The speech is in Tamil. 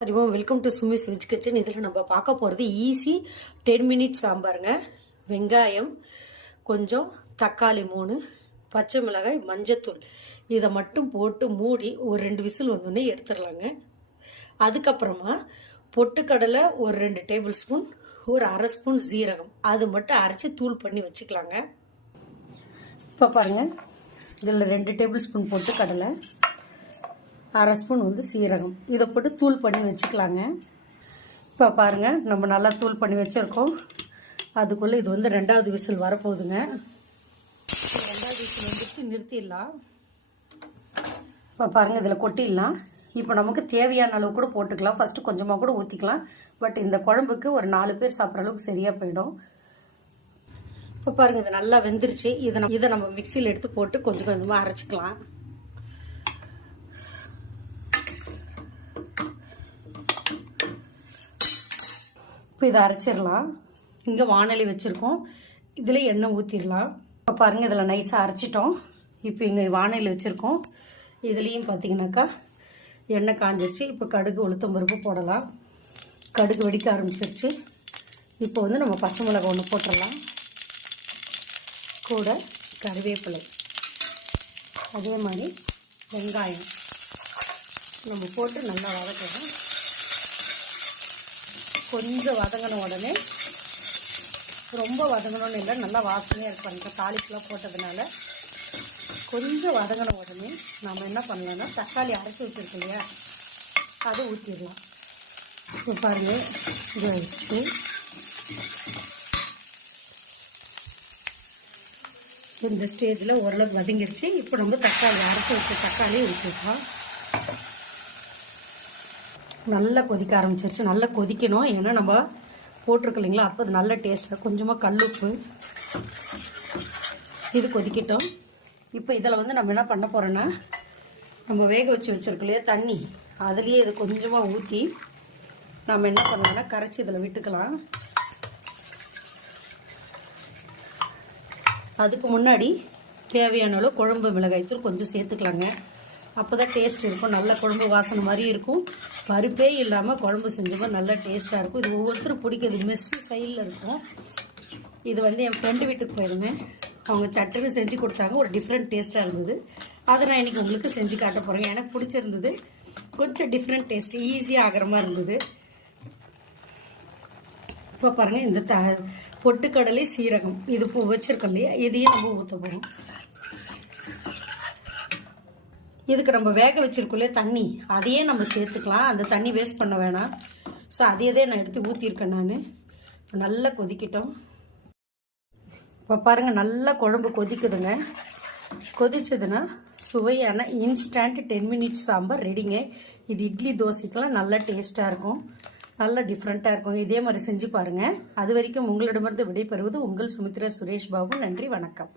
Welcome to Sumi's veg kitchen. இதில் நம்ம பார்க்க போகிறது ஈஸி 10 மினிட்ஸ் சாம்பாருங்க. வெங்காயம் கொஞ்சம், தக்காளி 3, பச்சை மிளகாய், மஞ்சத்தூள் இதை மட்டும் போட்டு மூடி ஒரு 2 விசில் வந்தோடனே எடுத்துடலாங்க. அதுக்கப்புறமா பொட்டுக்கடலை ஒரு 2 டேபிள் ஸ்பூன், ஒரு அரை ஸ்பூன் ஜீரகம் அது மட்டும் அரைச்சி தூள் பண்ணி வச்சுக்கலாங்க. இப்போ பாருங்கள், இதில் 2 டேபிள் ஸ்பூன் பொட்டுக்கடலை, அரை ஸ்பூன் சீரகம் இதை போட்டு தூள் பண்ணி வச்சுக்கலாங்க. இப்போ பாருங்கள், நம்ம நல்லா தூள் பண்ணி வச்சுருக்கோம். அதுக்குள்ளே இது 2வது விசில் வரப்போகுதுங்க. 2வது விசில் வந்துட்டு நிறுத்திடலாம். இப்போ பாருங்கள், இதில் கொட்டிடலாம். இப்போ நமக்கு தேவையான அளவு கூட போட்டுக்கலாம். ஃபஸ்ட்டு கொஞ்சமாக கூட ஊற்றிக்கலாம். பட் இந்த குழம்புக்கு ஒரு 4 பேர் சாப்பிட்ற அளவுக்கு சரியாக போயிடும். இப்போ பாருங்கள், இது நல்லா வெந்துருச்சு. இதை நம்ம மிக்சியில் எடுத்து போட்டு கொஞ்சம் கொஞ்சமாக அரைச்சிக்கலாம். இப்போ இதை அரைச்சிடலாம். இங்கே வானொலி வச்சுருக்கோம், இதில் எண்ணெய் ஊற்றிடலாம். இப்போ பாருங்கள், இதில் நைஸாக அரைச்சிட்டோம். இப்போ இங்கே வானொலி வச்சுருக்கோம், இதுலேயும் பார்த்தீங்கன்னாக்கா எண்ணெய் காஞ்சிச்சு. இப்போ கடுகு உளுத்தம் பருப்பு போடலாம். கடுகு வெடிக்க ஆரம்பிச்சிருச்சு. இப்போ நம்ம பச்சை மிளகாய் 1 போட்டுடலாம். கூட கருவேப்பிலை, அதே மாதிரி வெங்காயம் நம்ம போட்டு நல்லா வதக்கலாம். கொஞ்சம் வதங்கின உடனே, ரொம்ப வதங்கணும்னு இல்லை, நல்லா வாசனையாக இருப்பாங்க தாளிப்புலாம் போட்டதுனால. கொஞ்சம் வதங்கின உடனே நம்ம என்ன பண்ணலாம்னா தக்காளி அரைச்சி வச்சுருக்கோம் இல்லையா, அதை ஊற்றிடலாம். இப்போ பாருங்கள், இதை வச்சு இந்த ஸ்டேஜில் ஓரளவுக்கு வதங்கிடுச்சு. இப்போ நம்ம தக்காளி அரைச்சி வச்ச தக்காளியை ஊற்றிடலாம். நல்லா கொதிக்க ஆரம்பிச்சிருச்சு. நல்லா கொதிக்கணும், ஏன்னா நம்ம போட்டிருக்கோம் இல்லைங்களா, அப்போ அது நல்ல டேஸ்ட்டாக. கொஞ்சமாக கல்லுப்பு இது கொதிக்கட்டும். இப்போ இதில் நம்ம என்ன பண்ண போகிறோன்னா, நம்ம வேக வச்சு வச்சுருக்கோம் இல்லையா தண்ணி, அதுலேயே இது கொஞ்சமாக ஊற்றி நம்ம என்ன பண்ணலாம்னா கரைச்சி இதில் விட்டுக்கலாம். அதுக்கு முன்னாடி தேவையான அளவு குழம்பு மிளகாய்த்தூள் கொஞ்சம் சேர்த்துக்கலாங்க. அப்போ தான் டேஸ்ட் இருக்கும். நல்ல குழம்பு வாசனை மாதிரி இருக்கும். பருப்பே இல்லாமல் குழம்பு செஞ்சோம்னா நல்லா டேஸ்ட்டாக இருக்கும். இது ஒவ்வொருத்தரும் பிடிக்கிறது. மெஸ்ஸு சைடில் இருக்கும். இது என் ஃப்ரெண்டு வீட்டுக்கு போயிருந்தேன். அவங்க சட்டுன்னு செஞ்சு கொடுத்தாங்க. ஒரு டிஃப்ரெண்ட் டேஸ்ட்டாக இருந்தது. அதை நான் இன்றைக்கி உங்களுக்கு செஞ்சு காட்ட போகிறேன். எனக்கு பிடிச்சிருந்தது. கொஞ்சம் டிஃப்ரெண்ட் டேஸ்ட், ஈஸியாக ஆகிற மாதிரி இருந்தது. இப்போ பாருங்கள், இந்த பொட்டுக்கடலை சீரகம் இது வச்சுருக்கோம் இல்லையா, இதையும் நம்ம ஊற்ற போகிறோம். இதுக்கு நம்ம வேக வச்சிருக்கோம்ல தண்ணி, அதையே நம்ம சேர்த்துக்கலாம். அந்த தண்ணி வேஸ்ட் பண்ண வேணாம். ஸோ அதையே நான் எடுத்து ஊற்றிருக்கேன். நான் நல்லா கொதிக்கிட்டோம். இப்போ பாருங்கள், நல்லா குழம்பு கொதிக்குதுங்க. கொதிச்சதுன்னா சுவையான இன்ஸ்டன்ட் 10 மினிட்ஸ் சாம்பார் ரெடிங்க. இது இட்லி தோசைக்கெல்லாம் நல்லா டேஸ்ட்டாக இருக்கும். நல்லா டிஃப்ரெண்ட்டாக இருக்கும். இதே மாதிரி செஞ்சு பாருங்கள். அது வரைக்கும் உங்களிடமிருந்து விடைபெறுவது உங்கள் சுமித்ரா சுரேஷ் பாபு. நன்றி, வணக்கம்.